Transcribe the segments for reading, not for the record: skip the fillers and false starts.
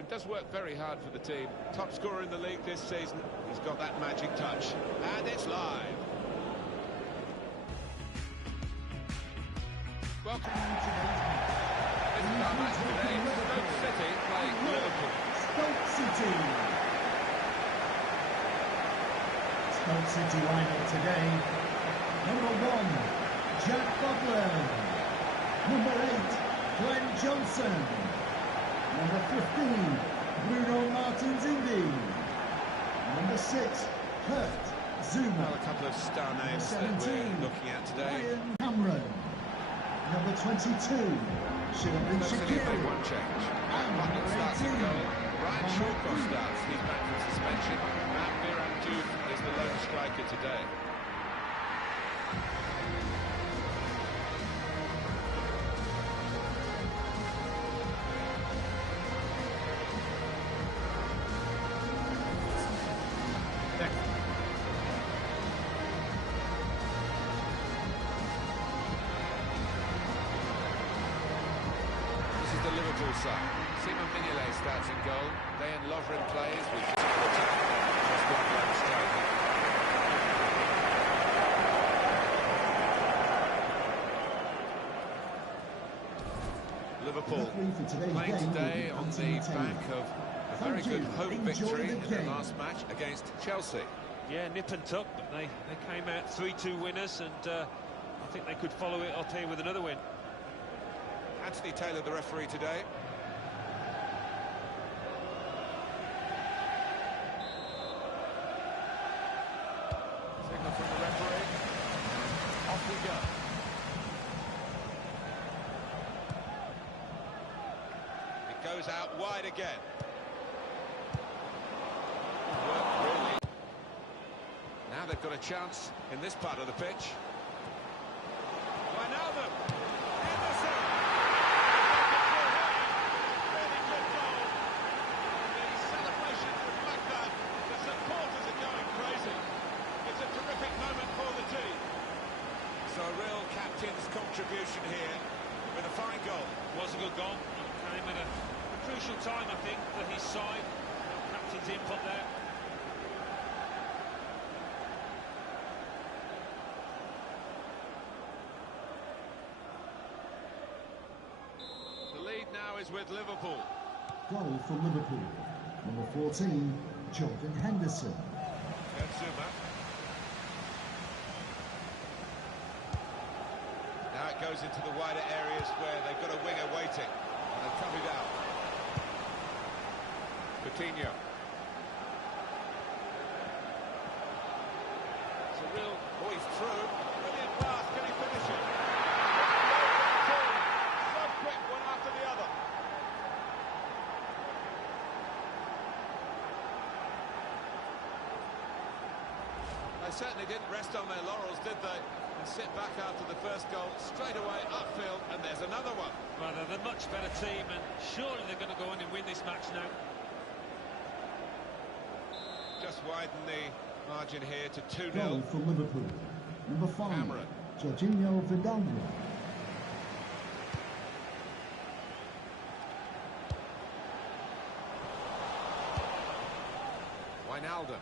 and does work very hard for the team. Top scorer in the league this season. He's got that magic touch. And it's live. Welcome. This is our match today. Stoke City playing Liverpool. Stoke City. Stoke City lineup today. Number 1, Jack Butler. Number 8, Glenn Johnson. Number 15, Bruno Martins-Indi. Number 6, Kurt Zouma. Well, a couple of star names that we're looking at today. Ryan Cameron. Number 22, Shilabin Shaqiri. One change. And London number starts in 18, goal. Ryan Shawcross starts. He's back from suspension. And Viram Diouf is the lone striker today. The Liverpool side. Simon Mignolet starts in goal. Dejan Lovren plays with attack. Just one lone striker. Liverpool playing today on the back of a very good home victory in their last match against Chelsea. Yeah, nip and tuck, but they came out 3-2 winners, and I think they could follow it up here with another win. Anthony Taylor, the referee today. Signal from the referee. Off we go. It goes out wide again. Work, really. Now they've got a chance in this part of the pitch. Wijnaldum. So a real captain's contribution here with a fine goal. Was a good goal. It came at a crucial time, I think, for his side. Captain's input there. The lead now is with Liverpool. Goal for Liverpool. Number 14, Jordan Henderson. Zouma. Now it goes into the wider areas where they've got a winger waiting. And they've cut it out. Coutinho. It's a real... Oh, he's through. Brilliant pass. Can he finish it? So quick, one after the other. They certainly didn't rest on their laurels, did they? And sit back after the first goal, straight away upfield, and there's another one. Well, they're the much better team, and surely they're going to go on and win this match now. Just widen the margin here to 2-0. Goal for Liverpool. Number 5, Cameron. Jorginho Vidalro. Wijnaldum.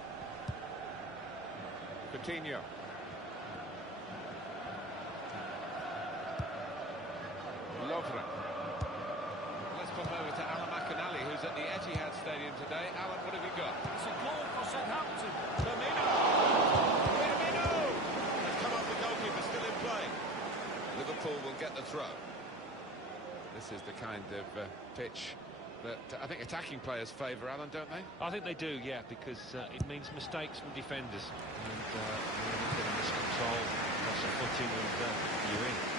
Coutinho. Lovren. Let's pop over to Alan McInally, who's at the Etihad Stadium today. Alan, what have you got? It's a goal for Southampton. Firmino! They've come off the goalkeeper, still in play. Liverpool will get the throw. This is the kind of pitch that I think attacking players favour, Alan, don't they? I think they do, yeah, because it means mistakes from defenders. And a bit of miscontrol, loss of footing, and you're in.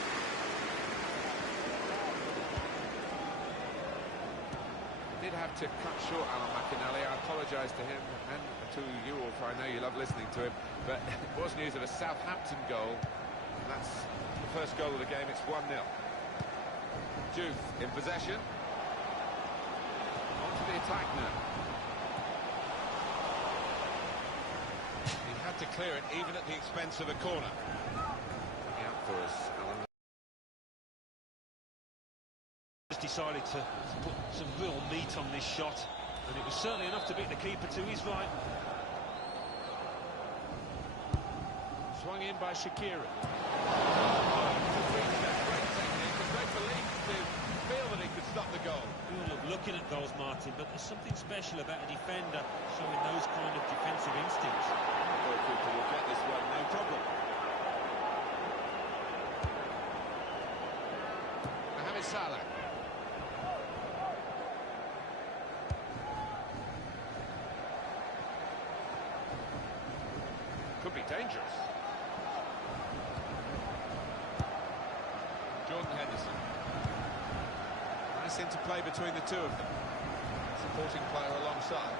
Did have to cut short Alan McInally. I apologise to him and to you all, for I know you love listening to him, but it was news of a Southampton goal, and that's the first goal of the game. It's 1-0. Diouf in possession. On to the attack now. He had to clear it even at the expense of a corner. Looking out for us, Alan. Just decided to put some real meat on this shot, and it was certainly enough to beat the keeper to his right. Swung in by Shaqiri. Great technique, a great relief to feel that he could stop the goal. We all love looking at goals, Martin, but there's something special about a defender showing those kind of defensive instincts. The goalkeeper will get this one, no problem. Mohamed Salah. Could be dangerous. Jordan Henderson. Nice interplay between the two of them. Supporting player alongside.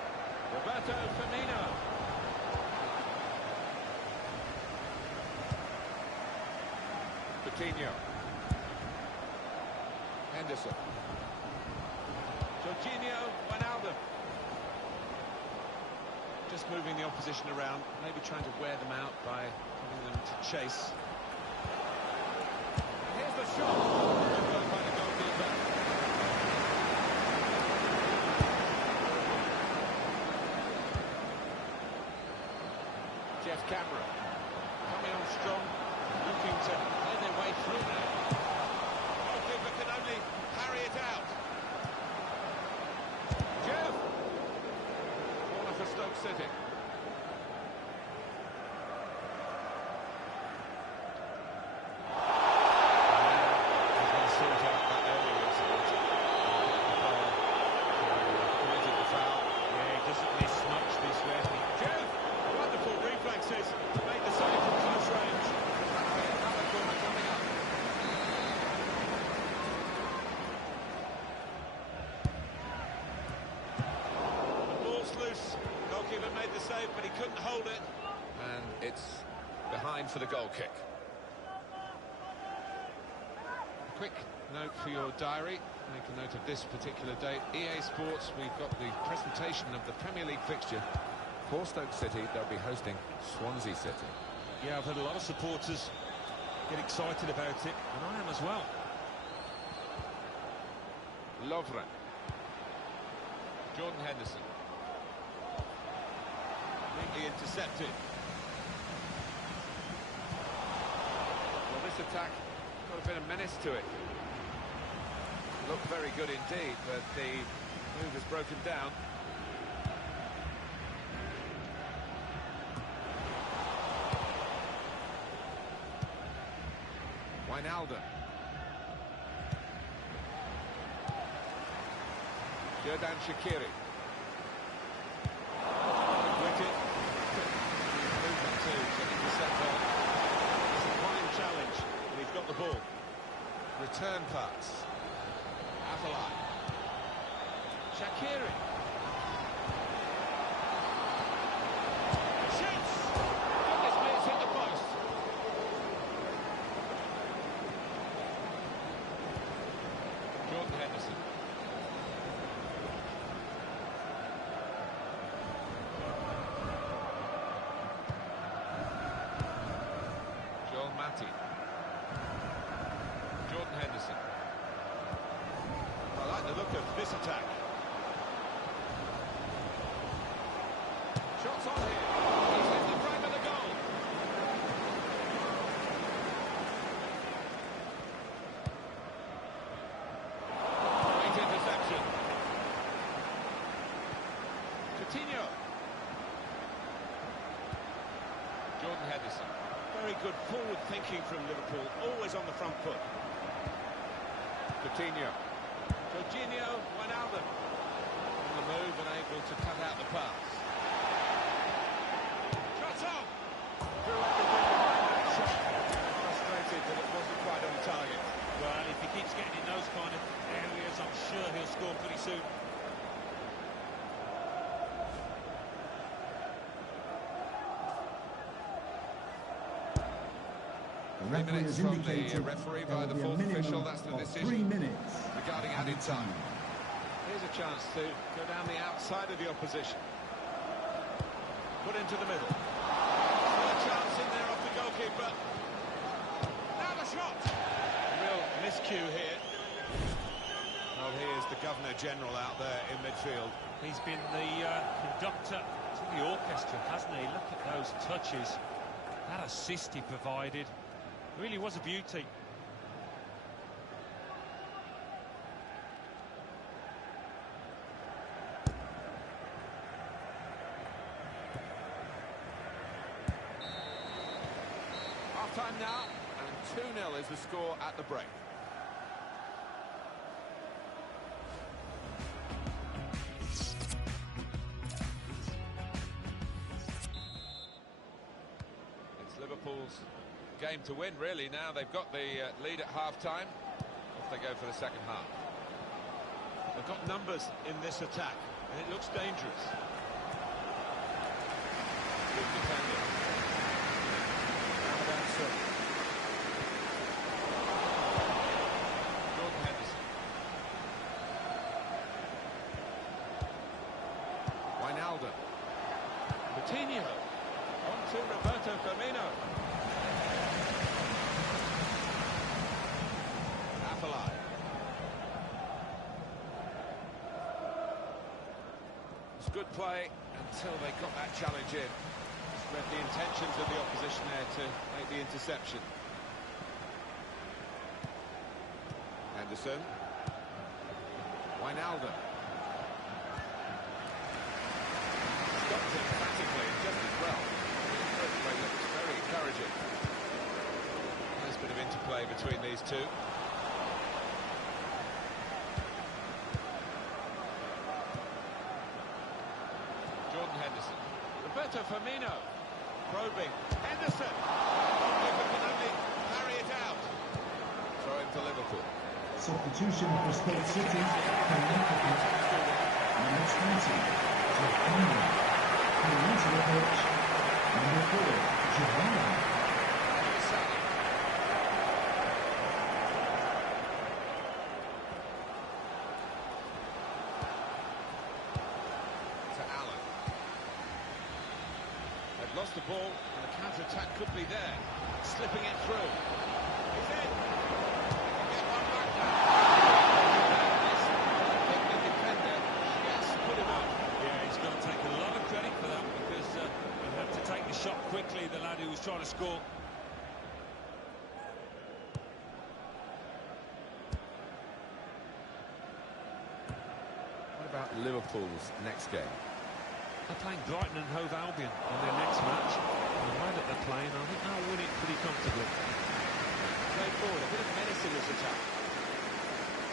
Roberto Firmino. Coutinho. Henderson. Jorginho Wijnaldum. Just moving the opposition around, maybe trying to wear them out by getting them to chase. Here's the shot. Good work by the goalkeeper. Jeff Cameron coming on strong, looking to play their way through now. Goalkeeper can only parry it out. Jeff. Corner for Stoke City. Goalkeeper made the save, but he couldn't hold it. And it's behind for the goal kick. Quick note for your diary. Make a note of this particular date. EA Sports, we've got the presentation of the Premier League fixture for Stoke City. They'll be hosting Swansea City. Yeah, I've heard a lot of supporters get excited about it, and I am as well. Lovren. Jordan Henderson. Neatly intercepted. Well, this attack got a bit of menace to it. Looked very good indeed, but the move has broken down. Wijnaldum. Xherdan Shaqiri. With it. Movement to intercept there. It's a fine challenge, and he's got the ball. Return pass. Avalai. Shaqiri. Shoots! Goodness me, it's hit the post. Jordan Henderson. Joel Matip. Jordan Henderson. I like the look of this attack. Shots on here. He's hit the frame of the goal. Great interception. Coutinho. Jordan Henderson. Very good forward thinking from Liverpool, always on the front foot. Coutinho. Jorginho Wijnaldum on the move and able to cut out the pass. Shots on! Threw everything behind that shot. Frustrated that it wasn't quite on target. Well, if he keeps getting in those kind of areas, I'm sure he'll score pretty soon. The referee has From indicated the referee there by will the be a fourth minimum official, that's the of decision 3 minutes regarding added time. Here's a chance to go down the outside of the opposition. Put into the middle. Still a chance in there off the goalkeeper. Now the shot! Real miscue here. Governor-General out there in midfield. He's been the conductor to the orchestra, hasn't he? Look at those touches. That assist he provided really was a beauty. Half-time now, and 2-0 is the score at the break. Liverpool's game to win, really. Now they've got the lead at half-time. Off they go for the second half. They've got numbers in this attack, and it looks dangerous. Good defending. Jordan Henderson. Wijnaldum. Coutinho. On to Roberto Firmino. Afellay. It's good play until they got that challenge in. Just read the intentions of the opposition there to make the interception. Henderson. Wijnaldum. Stopped it emphatically, just as well. Play looks very encouraging. Nice bit of interplay between these two. Jordan Henderson. Roberto Firmino. Probing. Henderson. Goalkeeper can only carry it out. Throw him to Liverpool. Substitution for Stoke City. Number 20, J14. Coming into the pitch, number 4, Giovanni. To Allen. They've lost the ball, and the counter-attack could be there. Slipping it through. He's in. Get one back now. I think the defender just put him up. Yeah, he's got to take a lot of credit for that because he had to take the shot quickly, the lad who was trying to score. What about Liverpool's next game? They're playing Brighton and Hove Albion in their next match. And the way that they're playing, I think they'll win it pretty comfortably. Play forward, a bit of menace in this attack.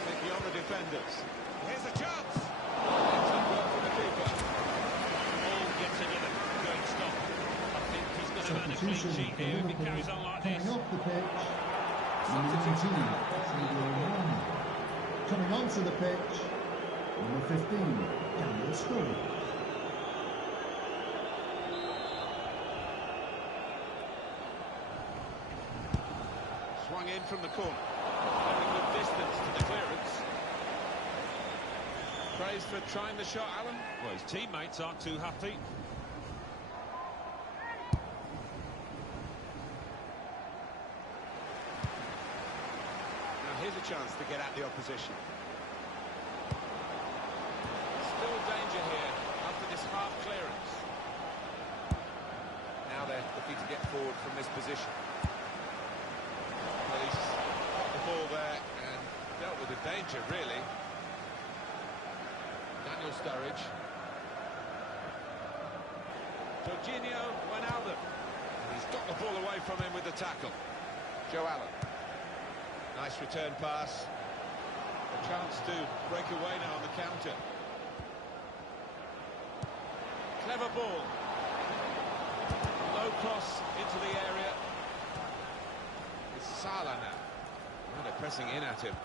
Taking on the defenders. Here's a chance. Excellent work from the keeper. All gets another great stop. I think he's going to earn a clean Substitution sheet for here if he Liverpool. carries on like this. Coming off the pitch, number 19, Sadio Mane. Coming onto the pitch, number 15, Daniel Sturridge. Swung in from the corner. Very good distance to the clearance. Praise for trying the shot, Alan. Well, his teammates aren't too happy. Now here's a chance to get at the opposition. Still danger here after this half clearance. Now they're looking to get forward from this position. Well, he's got the ball there and dealt with the danger, really. Daniel Sturridge. Jorginho Wijnaldum. He's got the ball away from him with the tackle. Joe Allen. Nice return pass. A chance to break away now on the counter. Clever ball. Low cross into the area. It's Salah now. Now they're pressing in at him.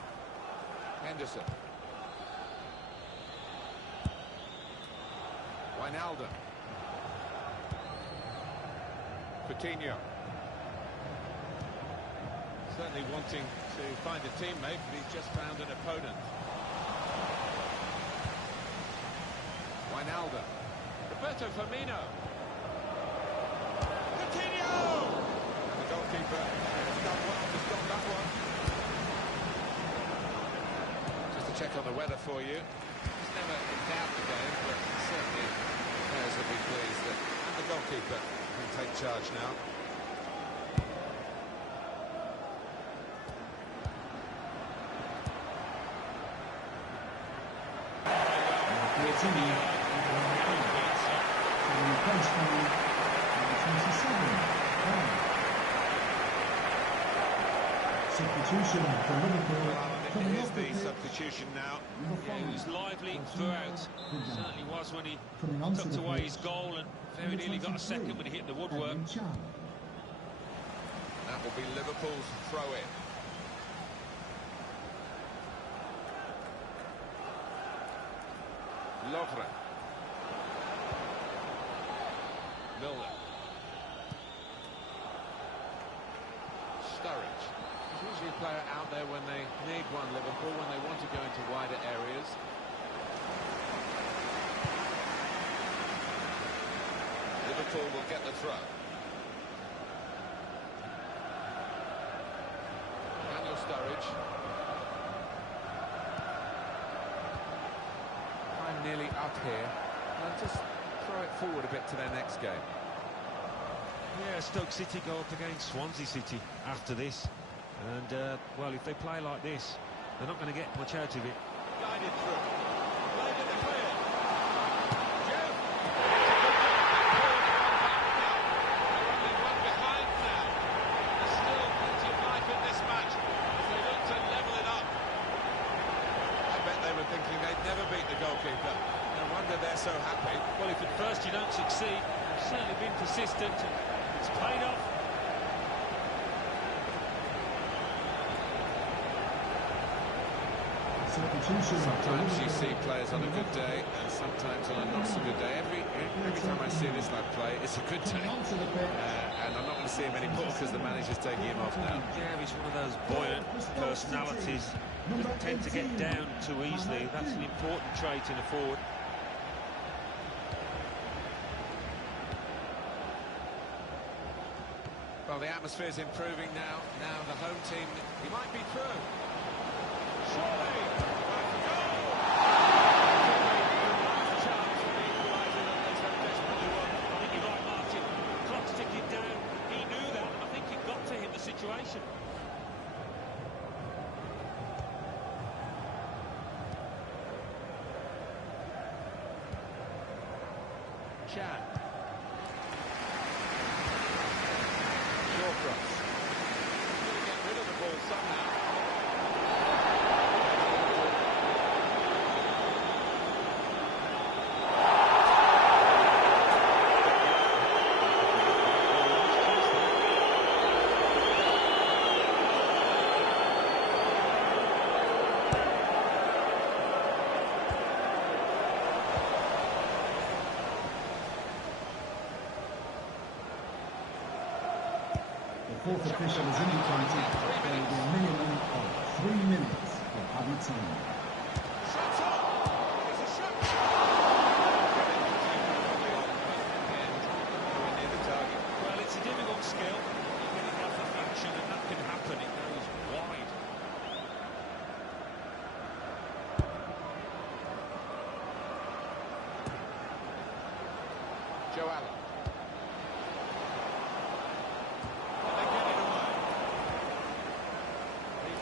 Henderson. Wijnaldum. Coutinho. Certainly wanting to find a teammate, but he's just found an opponent. Wijnaldum. Roberto Firmino. Coutinho! And the goalkeeper has done well to stop that one. Just a check on the weather for you. It's never in doubt the game, but certainly the players will be pleased that, and the goalkeeper will take charge now. Substitution for Liverpool. Coming Here's off the the pitch. substitution now. Yeah, he was lively throughout. Certainly was when he Coming onto tucked the away pitch. his goal and very nearly got a second when he hit the woodwork. That will be Liverpool's throw-in. Lovren. Milner. Sturridge. There's usually a player out there when they need one, Liverpool, when they want to go into wider areas. Liverpool will get the throw. Daniel Sturridge. I'm nearly up here. And just throw it forward a bit to their next game. Yeah, Stoke City go up against Swansea City after this. And, well, if they play like this, they're not going to get much out of it. Guided through. Played in the clear. Joe. They're only one behind now. There's still plenty of life in this match as they look to level it up. I bet they were thinking they'd never beat the goalkeeper. No wonder they're so happy. Well, if at first you don't succeed, they've certainly been persistent. It's paid off. Sometimes you see players on a good day, and sometimes on a not so good day. Every time I see this lad play, it's a good day. And I'm not going to see him anymore because the manager's taking him off now. Yeah, he's one of those buoyant personalities. Doesn't tend to get down too easily. That's an important trait in a forward. Well, the atmosphere's improving now. Now the home team, he might be through. Surely. Situation. Chan. Short cross. Going to get rid of the ball somehow. The fourth official has indicated that there will be a minimum of 3 minutes of added time. Shot on! It's a shot! Near the target. Well, it's a difficult skill. You're getting off of action, and that can happen. It goes wide. Joe Allen.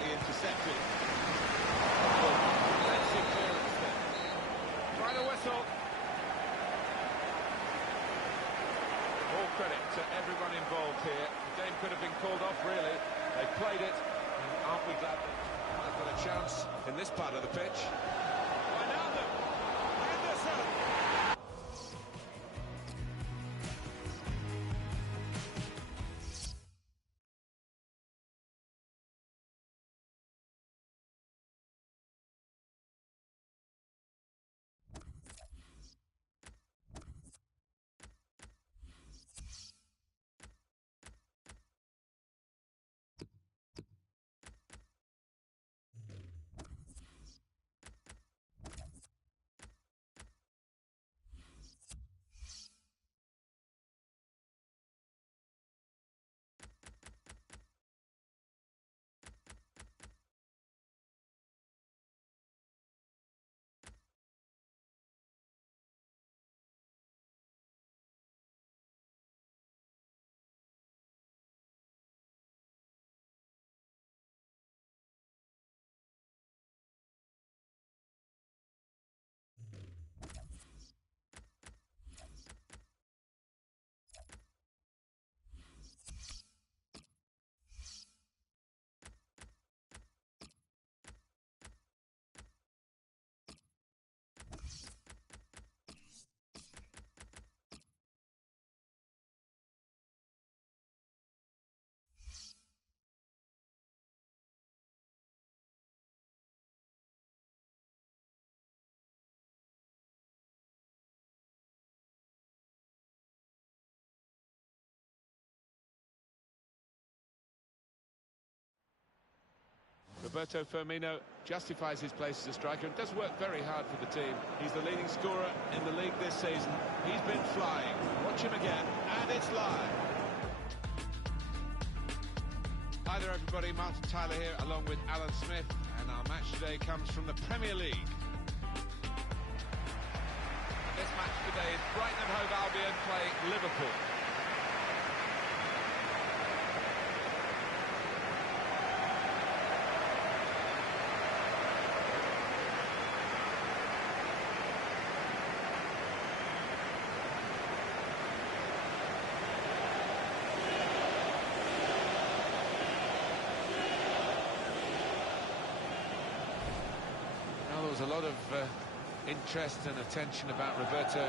Intercepted. Defensive clearance there. Final whistle. All credit to everyone involved here. The game could have been called off, really. They played it, and aren't we glad they've got a chance in this part of the pitch? Ronaldo. Henderson. Roberto Firmino justifies his place as a striker and does work very hard for the team. He's the leading scorer in the league this season. He's been flying. Watch him again, and it's live. Hi there, everybody. Martin Tyler here, along with Alan Smith, and our match today comes from the Premier League. And this match today is Brighton and Hove Albion play Liverpool. There was a lot of interest and attention about Roberto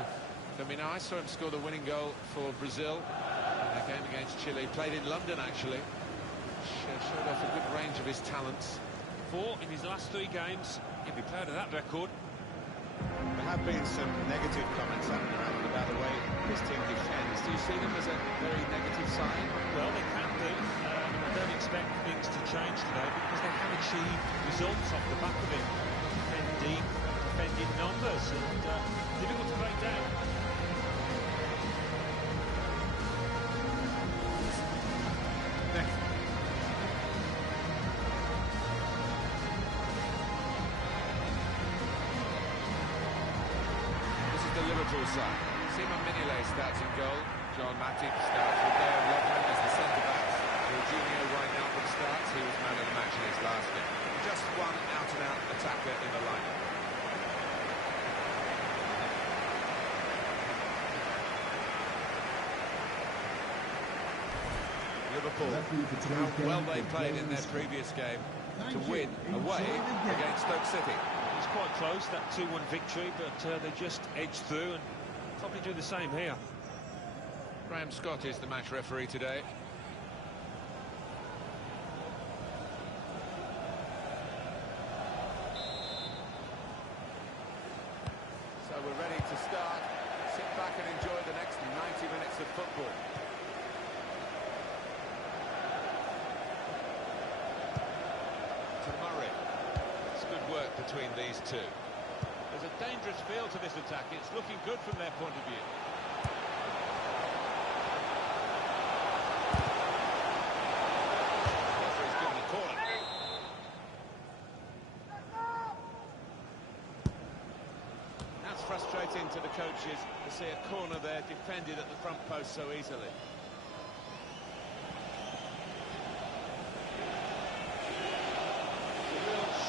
Firmino. I saw him score the winning goal for Brazil in a game against Chile. Played in London, actually. Showed off a good range of his talents. 4 in his last 3 games. He'll be proud of that record. There have been some negative comments happening about the way this team defends. Do you see them as a very negative sign? Well, they can do. I don't expect things to change today because they have achieved results off the back of it. Defending numbers and difficult to break down. This is the Liverpool side. Simon Mignolet starts in goal. John Matip starts with Darren Loveland as the centre-backs. Jorginho Wijnaldum starts. He was man of the match in his last game. Just one out-and-out attacker in the lineup. Liverpool, how well they played in their previous game to win away against Stoke City. It's quite close, that 2-1 victory, but they just edged through and probably do the same here. Graham Scott is the match referee today. So we're ready to start. Sit back and enjoy the next 90 minutes of football. It's good work between these two. There's a dangerous feel to this attack. It's looking good from their point of view. Referee's given a corner. That's frustrating to the coaches to see a corner there defended at the front post so easily.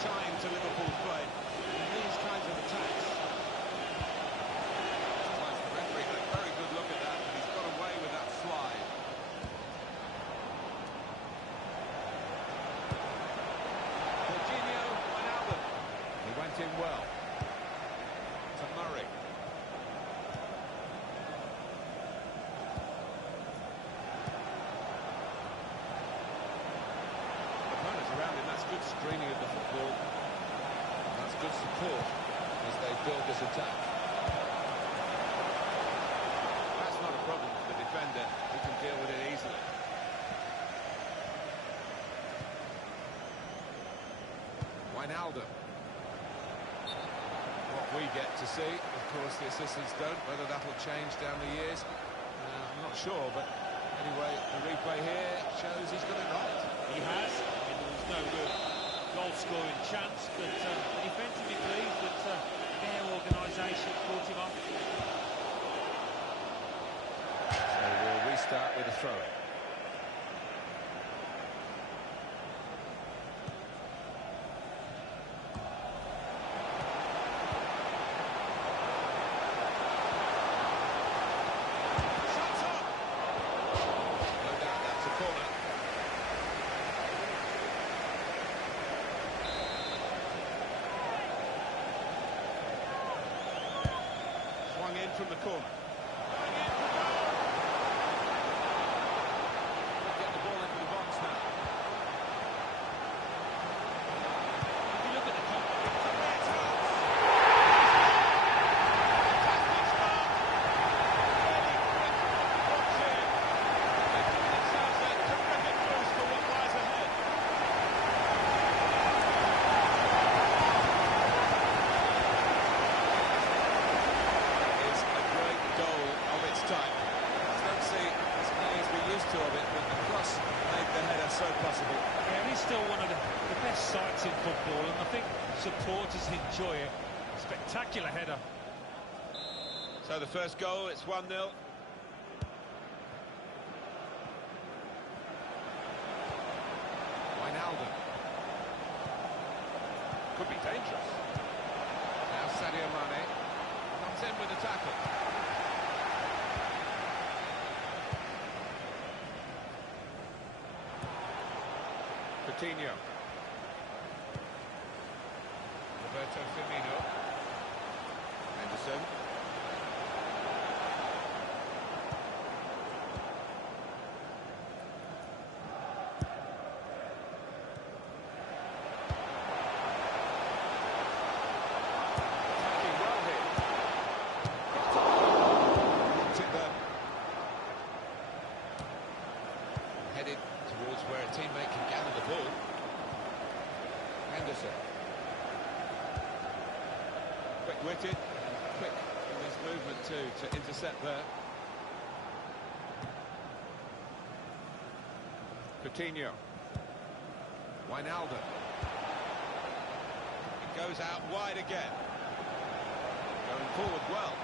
Shine to Liverpool play in these kinds of attacks. Sometimes the referee had a very good look at that, but he's got away with that slide. Jorginho Wijnaldum. He went in well. To Murray. Around him, that's good screening of the football. That's good support as they build this attack. That's not a problem for the defender. He can deal with it easily. Wijnaldum. What we get to see, of course the assistants don't. Whether that'll change down the years, I'm not sure, but anyway, the replay here shows he's got it right. He has. No real goal-scoring chance, but defensively pleased that their organisation caught him off. So we'll restart with a throw-in. From the corner. Get the ball into the box now. If you look at the enjoy it. Spectacular header. So the first goal, it's 1-0. Wijnaldum. Could be dangerous. Now Sadio Mane comes in with the tackle. Coutinho. Roberto Firmino. Henderson. Attacking well here. Locked it there. Headed towards where a teammate can gather the ball. Henderson. Quick-witted, quick in his movement too to intercept there. Coutinho. Wijnaldum. It goes out wide again. Going forward well.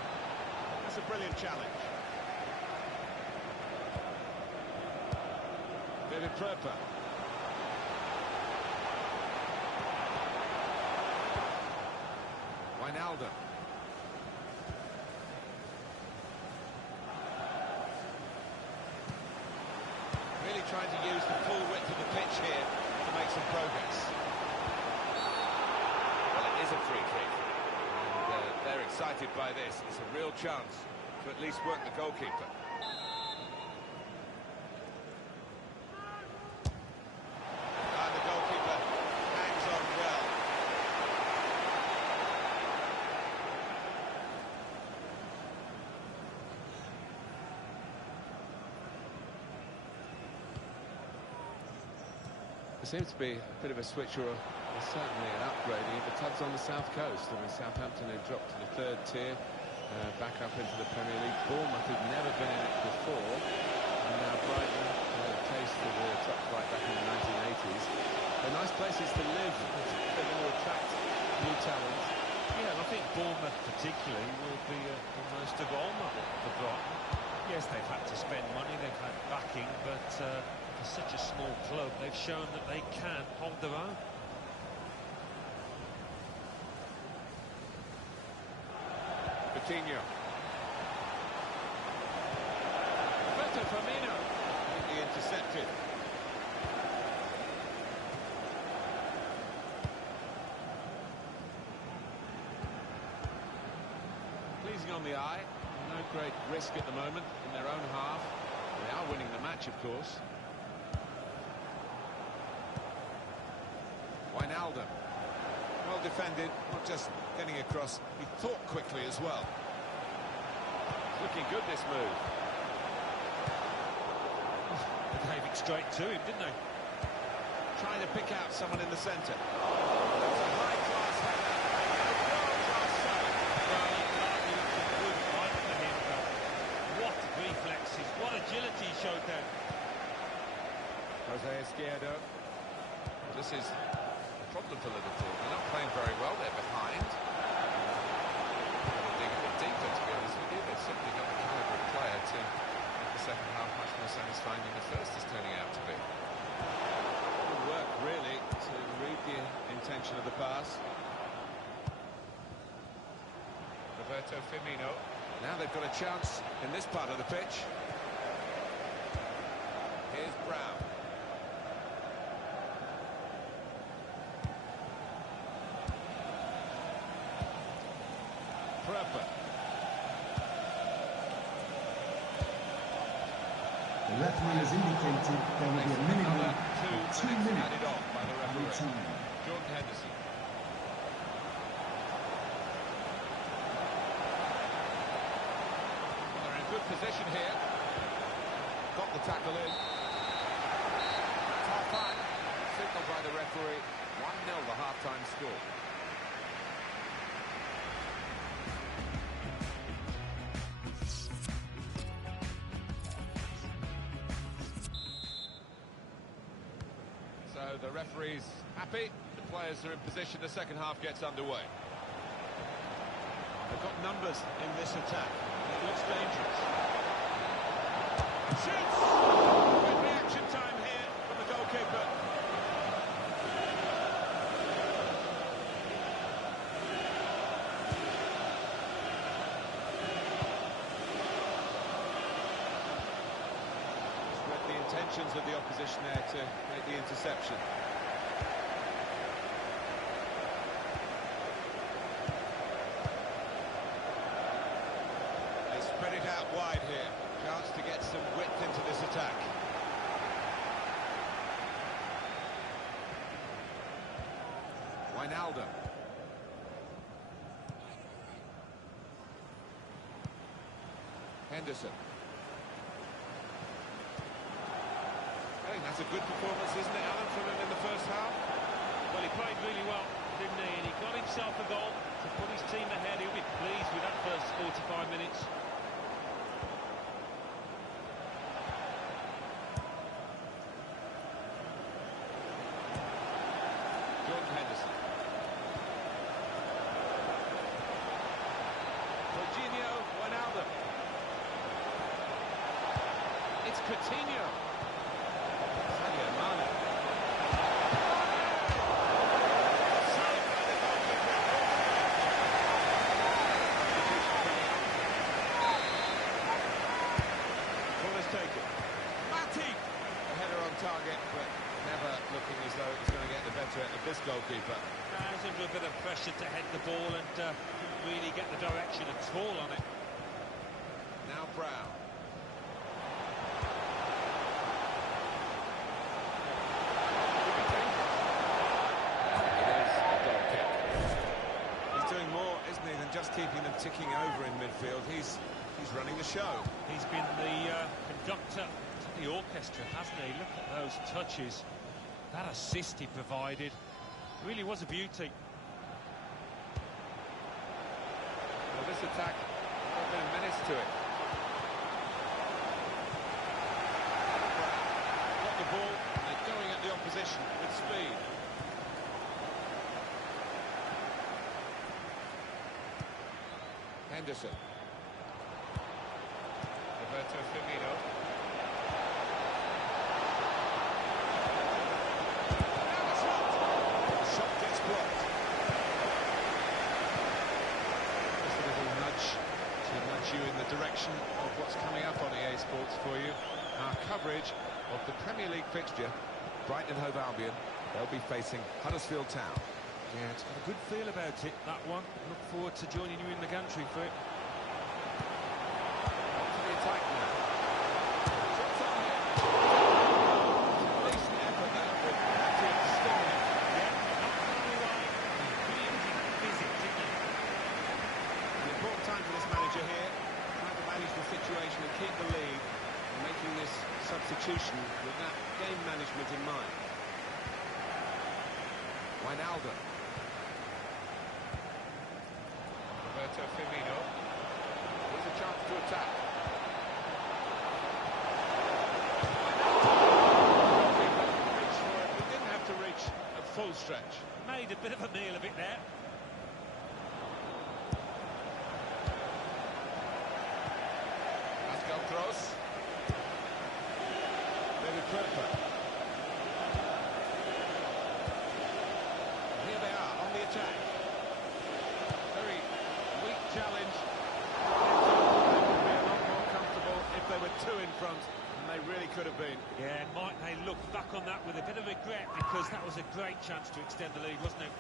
That's a brilliant challenge. David Pröper. Wijnaldum. Really trying to use the full width of the pitch here to make some progress. Well, it is a free kick. And they're excited by this. It's a real chance to at least work the goalkeeper. And the goalkeeper hangs on well. There seems to be a bit of a switch or certainly an upgrading of the clubs on the south coast. I mean, Southampton have dropped to the third tier, back up into the Premier League. Bournemouth have never been in it before, and now Brighton taste of the top flight back in the 1980s. They're nice places to live. They're going to attract new talent. Yeah, and I think Bournemouth particularly will be the most of all model for Brighton. Yes, they've had to spend money, they've had backing, but for such a small club, they've shown that they can hold their own. Coutinho. Roberto Firmino. Completely intercepted. Pleasing on the eye. No great risk at the moment in their own half. They are winning the match, of course. Wijnaldum. Well defended, not just getting across, he thought quickly as well. Looking good, this move. They gave it straight to him, didn't they? Trying to pick out someone in the centre. That's a high-class header. A world-class save. Well, you could argue it's a good fight for him, but what reflexes, what agility he showed there. Jose Izquierdo. This is a problem for Liverpool. They're not playing very well. They're behind. They'll dig a bit deeper, to be honest with you. They've simply got the calibre of player to make the second half much more satisfying than the first is turning out to be. Good work, really, to read the intention of the pass. Roberto Firmino. Now they've got a chance in this part of the pitch. Here's Brown. Pröper. The referee has indicated there will be a minimum Another of 2 2 minutes minutes added on by the added referee. time. Jordan Henderson. Well, they're in good position here. Got the tackle in. That's half-time. Signalled by the referee. 1-0 the half-time score. So the referee's happy. The players are in position. The second half gets underway. They've got numbers in this attack. It looks dangerous. Shoots! Good reaction time here from the goalkeeper. Read the intentions of the opposition there to make the interception. They spread it out wide here. Chance to get some width into this attack. Wijnaldum. Henderson. I think that's a good performance, isn't it, Alan, from him in the first half? Well, he played really well, didn't he? And he got himself a goal to put his team ahead. He'll be pleased with that first 45 minutes. Jordan Henderson. Jorginho Wijnaldum. It's Coutinho. Sadio Mane. Saved by the goalkeeper. Corner's taken. Matip. A header on target, but never looking as though it's going to get the better of this goalkeeper. He's under a bit of pressure to head the ball and couldn't really get the direction at all on it. Now Brown. He's doing more, isn't he, than just keeping them ticking over in midfield. He's running the show. He's been the conductor to the orchestra, hasn't he? Look at those touches. That assist he provided really was a beauty. Well, this attack has been a menace to it. Got the ball, and they're going at the opposition with speed. Henderson. Roberto Firmino. Shot gets blocked. Just a little nudge to nudge you in the direction of what's coming up on EA Sports for you. Our coverage of the Premier League fixture, Brighton and Hove Albion, they'll be facing Huddersfield Town. Yeah, it's got a good feel about it, that one. Look forward to joining you in the gantry for it. To the attack now. Decent effort there with Matip stinging it. Yeah, not far away. Really visit, didn't he? An important time for this manager here, trying to manage the situation and keep the lead, and making this substitution with that game management in mind. Wijnaldum. Roberto Firmino. Here's a chance to attack. Reach for it, but didn't have to reach a full stretch. Made a bit of a meal of it there. Pascal Gross. David Pröper. Here they are on the attack. Very weak challenge. They would be a lot more comfortable if they were two in front, and they really could have been. Yeah, might they look back on that with a bit of regret, because that was a great chance to extend the lead, wasn't it?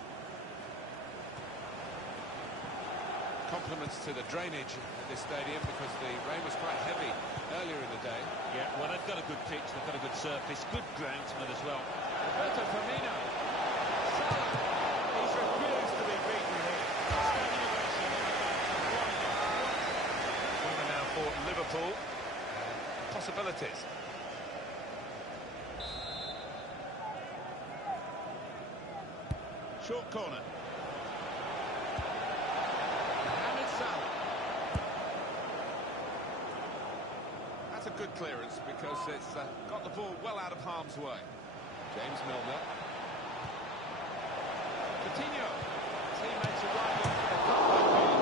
Compliments to the drainage at this stadium because the rain was quite heavy earlier in the day. Yeah, well, they've got a good pitch, they've got a good surface, good groundsman as well. Roberto Firmino. Salah. He's refused to be beaten here. Standing ovation on the back. Corner now for Liverpool. Possibilities. Short corner. Mohamed Salah. That's a good clearance because it's got the ball well out of harm's way. James Milner. Coutinho. Teammates arriving for the comeback here.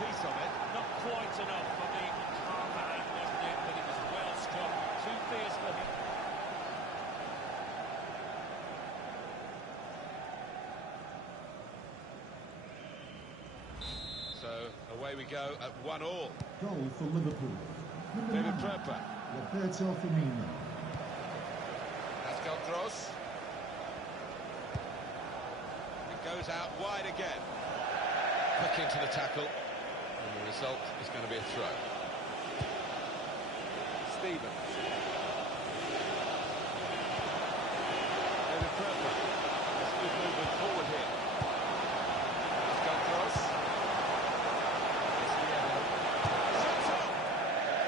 piece on it. Not quite enough for the calm hand, wasn't it? But it was well struck. Too fierce for him. So away we go at 1-1. Goal for Liverpool. Number David 9, Prepper. Roberto Firmino. J14. It goes out wide again. Quick into the tackle. And the result is going to be a throw. Stevens. David Prepper. That's good movement forward here. J14.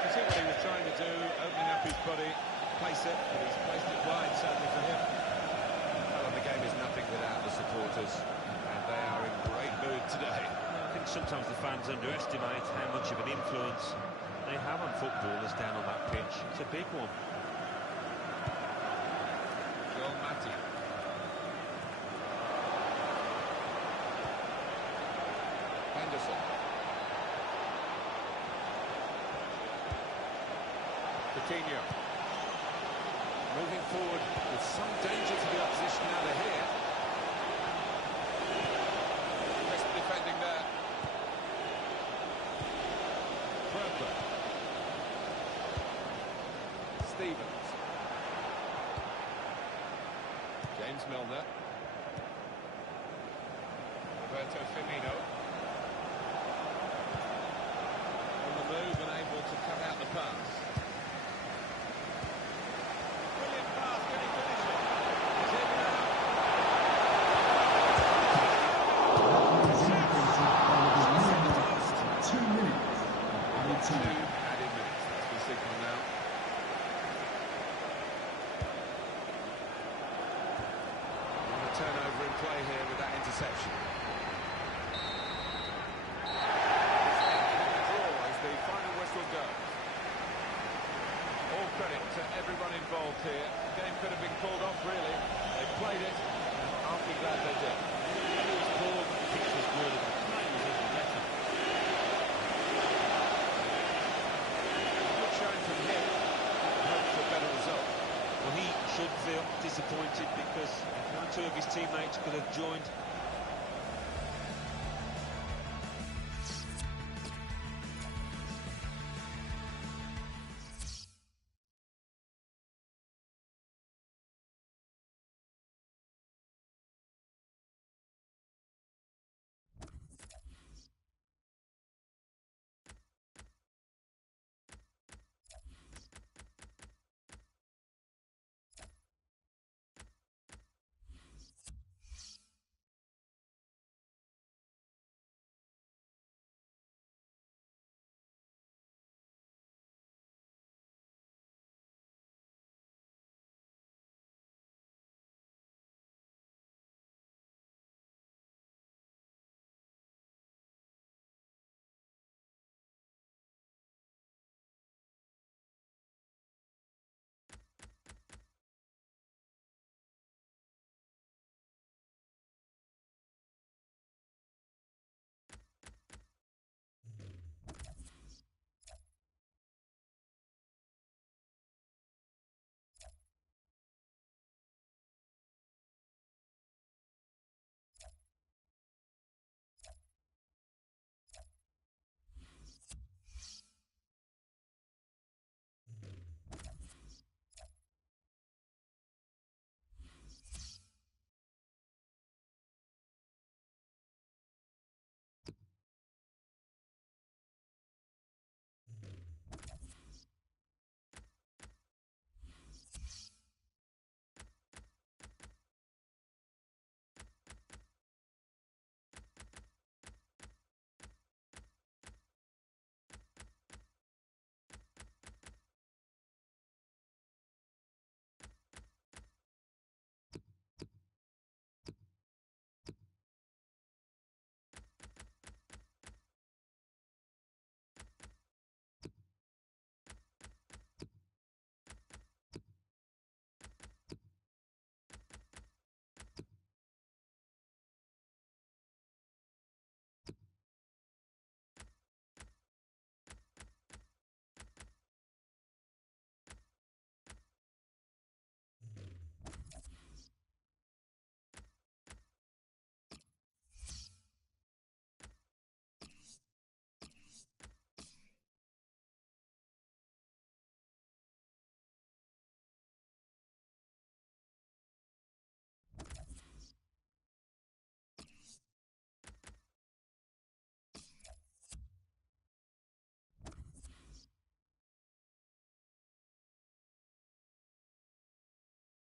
You see what he was trying to do, opening up his body, place it, but he's placed it wide, sadly for him. Well, the game is nothing without the supporters, and they are in great mood today. I think sometimes the fans underestimate how much of an influence they have on footballers down on that pitch. It's a big one. Joel Matty. Henderson. Coutinho. Moving forward with some danger to the opposition now they're here. Best defending there. Prepper. Stevens. James Milner. Roberto Firmino. On the move and able to cut out the pass. Brilliant pass, can he finish it? He's in now. Is indicated by the 2 minutes of added Two time. added minutes. That's the signal now. On a turnover in play here with that interception. Draw as the final whistle goes. All credit to everyone involved here. The game could have been called off, really. They played it, and aren't we glad they did? It was poor, but the pitch was good, and the play was even better. Good showing from him. Hope for a better result. Well, he should feel disappointed because one or two of his teammates could have joined